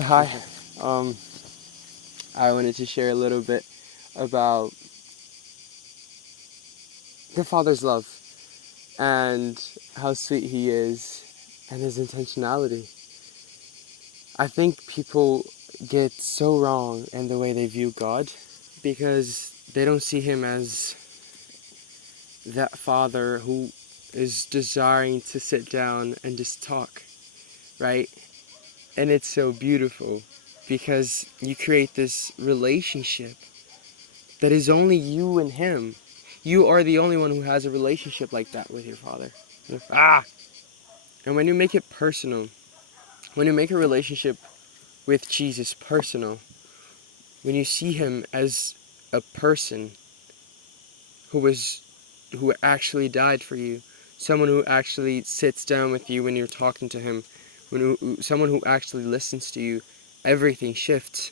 Hi. Um, I wanted to share a little bit about the Father's love and how sweet He is and His intentionality. I think people get so wrong in the way they view God because they don't see Him as that Father who is desiring to sit down and just talk, right? And it's so beautiful because you create this relationship that is only you and Him. You are the only one who has a relationship like that with your Father. And when you make it personal, when you make a relationship with Jesus personal, when you see Him as a person who actually died for you, someone who actually sits down with you when you're talking to Him, someone who actually listens to you, everything shifts.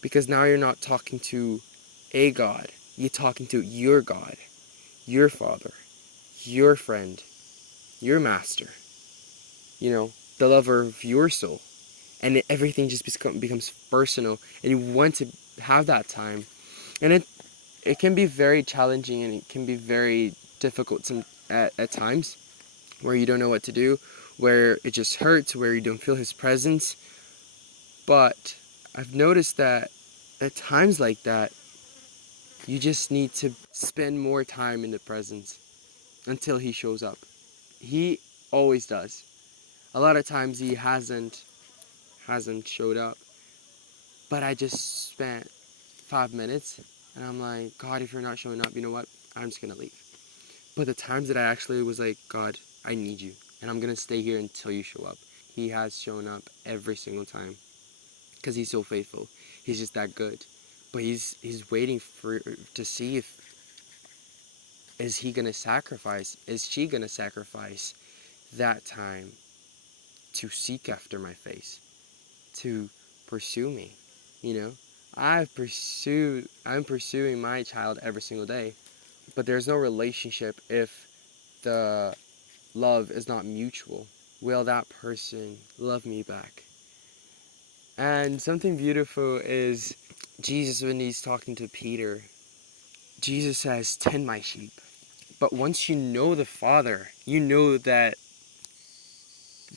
Because now you're not talking to a God, you're talking to your God, your Father, your friend, your master, the lover of your soul. And everything just becomes personal, and you want to have that time. And it can be very challenging, and it can be very difficult at times, where you don't know what to do, where it just hurts, where you don't feel His presence. But I've noticed that at times like that, you just need to spend more time in the presence until He shows up. He always does. A lot of times He hasn't showed up, but I just spent 5 minutes and I'm like, God, if you're not showing up, you know what? I'm just gonna leave. But the times that I actually was like, God, I need you, and I'm gonna stay here until you show up. He has shown up every single time because He's so faithful. He's just that good. But he's waiting to see if is he gonna sacrifice? Is she gonna sacrifice that time to seek after my face, to pursue me? You know, I'm pursuing my child every single day, but there's no relationship if the love is not mutual. Will that person love me back? And something beautiful is Jesus, when He's talking to Peter, Jesus says, "Tend my sheep." But once you know the Father, you know that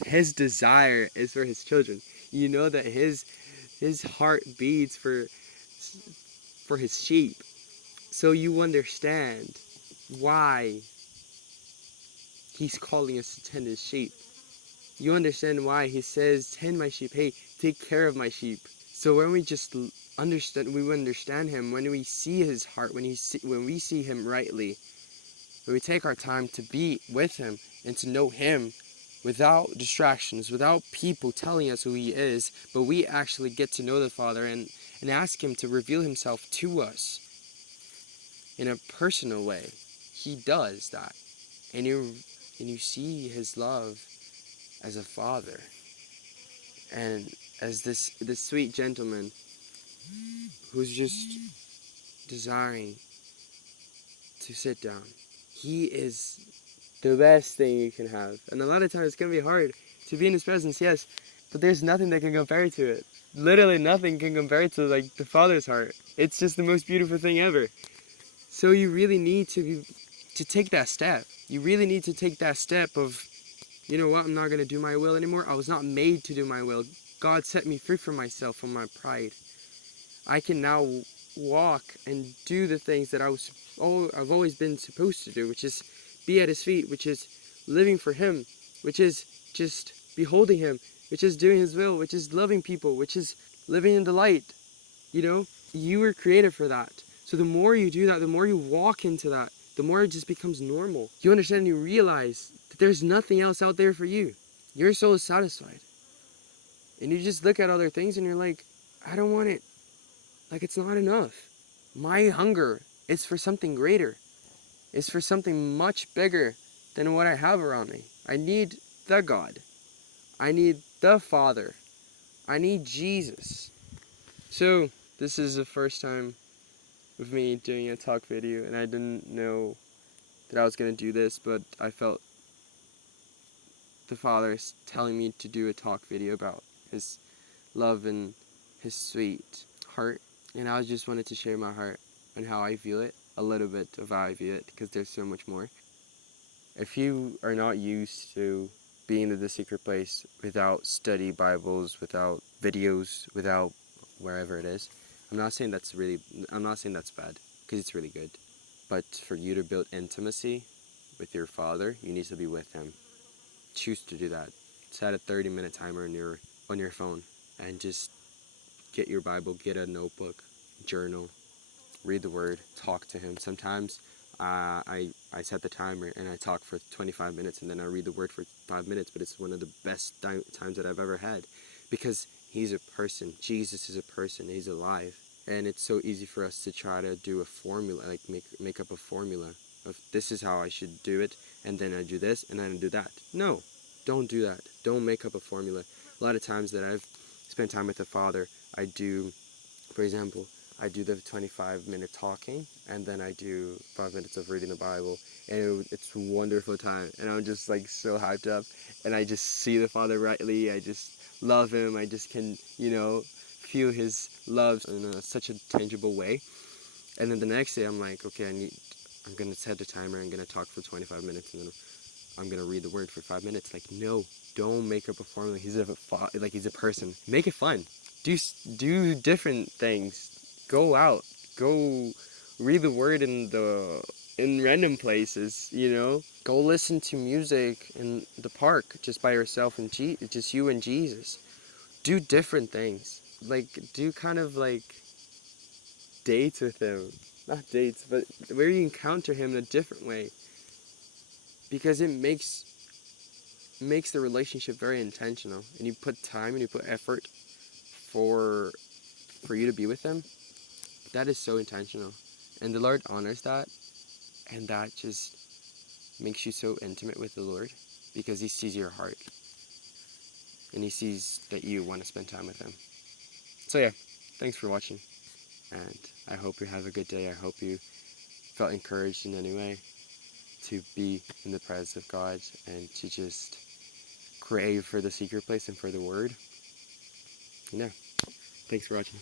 His desire is for His children. You know that His heart beats for His sheep. So you understand why He's calling us to tend His sheep. You understand why He says, "Tend my sheep." Hey, take care of my sheep. So when we just understand Him, when we see His heart, when we see Him rightly, when we take our time to be with Him and to know Him without distractions, without people telling us who He is, but we actually get to know the Father and ask Him to reveal Himself to us in a personal way, He does that. And you see His love as a Father, and as this sweet gentleman who's just desiring to sit down. He is the best thing you can have. And a lot of times it's going to be hard to be in His presence, yes, but there's nothing that can compare to it. Literally nothing can compare to like the Father's heart. It's just the most beautiful thing ever. So you really need to take that step. You really need to take that step of, you know what, I'm not going to do my will anymore. I was not made to do my will. God set me free from myself, from my pride. I can now walk and do the things that I've always been supposed to do, which is be at His feet, which is living for Him, which is just beholding Him, which is doing His will, which is loving people, which is living in the light. You were created for that. So the more you do that, the more you walk into that, the more it just becomes normal. You understand and you realize that there's nothing else out there for you. Your soul is satisfied. And you just look at other things and you're like, I don't want it. Like, it's not enough. My hunger is for something greater. It's for something much bigger than what I have around me. I need the God. I need the Father. I need Jesus. So, this is the first time of me doing a talk video, and I didn't know that I was going to do this, but I felt the Father telling me to do a talk video about His love and his sweet heart. And I just wanted to share my heart and how I feel it, a little bit of how I feel it, because there's so much more. If you are not used to being in the secret place without study Bibles, without videos, without wherever it is, I'm not saying that's bad, because it's really good. But for you to build intimacy with your Father, you need to be with him. Choose to do that. Set a 30-minute timer on your phone and just get your Bible, get a notebook, journal, read the Word, talk to him. Sometimes I set the timer and I talk for 25 minutes and then I read the Word for 5 minutes, but it's one of the best times that I've ever had, because he's a person. Jesus is a person. He's alive. And it's so easy for us to try to do a formula, like make up a formula of this is how I should do it, and then I do this, and then I do that. No, don't do that. Don't make up a formula. A lot of times that I've spent time with the Father, I do, for example, I do the 25-minute talking, and then I do 5 minutes of reading the Bible, and it's a wonderful time, and I'm just like so hyped up, and I just see the Father rightly. I just love him. I just can, feel his love in such a tangible way. And then the next day, I'm like, okay, I'm gonna set the timer. I'm gonna talk for 25 minutes, and then I'm gonna read the Word for 5 minutes. Like, no, don't make up a formula. He's a person. Make it fun. Do different things. Go out. Go read the Word in random places. Go listen to music in the park just by yourself and just you and Jesus. Do different things. Like, do kind of like dates with him. Not dates, but where you encounter him in a different way. Because it makes the relationship very intentional, and you put time and you put effort for you to be with him. That is so intentional, and the Lord honors that, and that just makes you so intimate with the Lord, because he sees your heart and he sees that you want to spend time with him. So yeah, thanks for watching, and I hope you have a good day. I hope you felt encouraged in any way to be in the presence of God and to just crave for the secret place and for the Word. Yeah, thanks for watching.